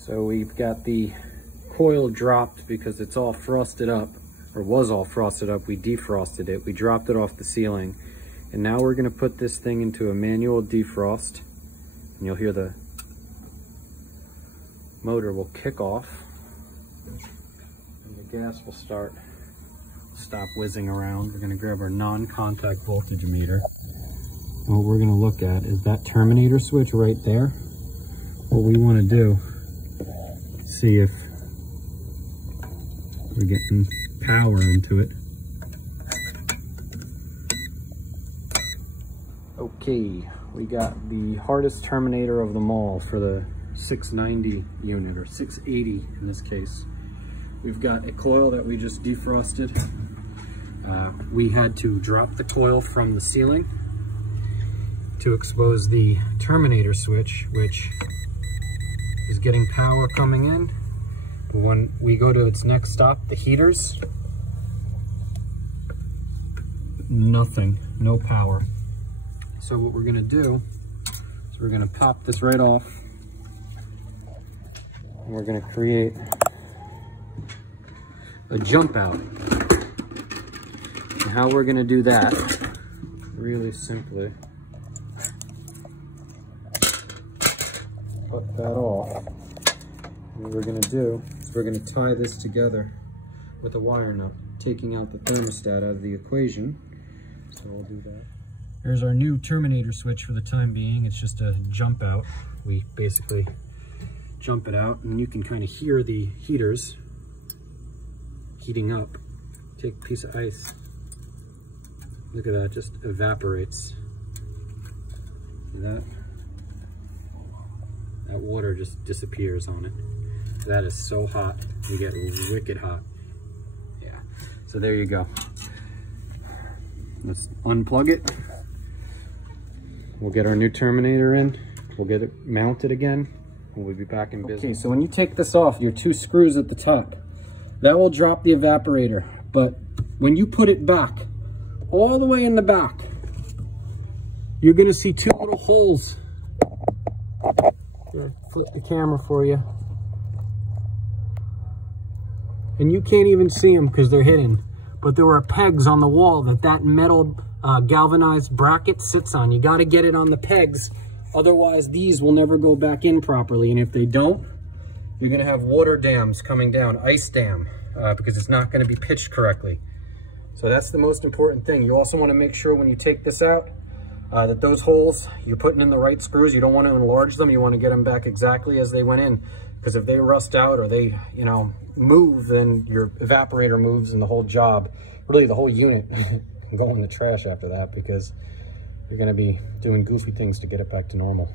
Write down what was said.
So we've got the coil dropped because it's all frosted up, or was all frosted up. We defrosted it, we dropped it off the ceiling, and now we're gonna put this thing into a manual defrost, and you'll hear the motor will kick off, and the gas will stop whizzing around. We're gonna grab our non-contact voltage meter. What we're gonna look at is that terminator switch right there. What we wanna do, see if we're getting power into it. Okay, we got the hardest terminator of them all for the 690 unit, or 680 in this case. We've got a coil that we just defrosted. We had to drop the coil from the ceiling to expose the terminator switch, which is getting power coming in. When we go to its next stop, the heaters, nothing, no power. So what we're gonna do is we're gonna pop this right off, and we're gonna create a jump out. And how we're gonna do that, really simply, put that off. And what we're gonna do is we're gonna tie this together with a wire nut, taking out the thermostat out of the equation. So I'll do that. Here's our new terminator switch for the time being. It's just a jump out. We basically jump it out, and you can kind of hear the heaters heating up. Take a piece of ice. Look at that, just evaporates. See that? That water just disappears on it. That is so hot. You get wicked hot. Yeah, so there you go. Let's unplug it. We'll get our new terminator in. We'll get it mounted again, and we'll be back in business. Okay, so when you take this off, your two screws at the top, that will drop the evaporator. But when you put it back, all the way in the back, you're gonna see two little holes. Here, flip the camera for you. And you can't even see them because they're hidden. But there are pegs on the wall that metal galvanized bracket sits on. You got to get it on the pegs, otherwise these will never go back in properly. And if they don't, you're going to have water dams coming down, ice dam, because it's not going to be pitched correctly. So that's the most important thing. You also want to make sure when you take this out that those holes, you're putting in the right screws. You don't want to enlarge them. You want to get them back exactly as they went in, because if they rust out or they, you know, move, then your evaporator moves and the whole job, really the whole unit, can go in the trash after that, because you're going to be doing goofy things to get it back to normal.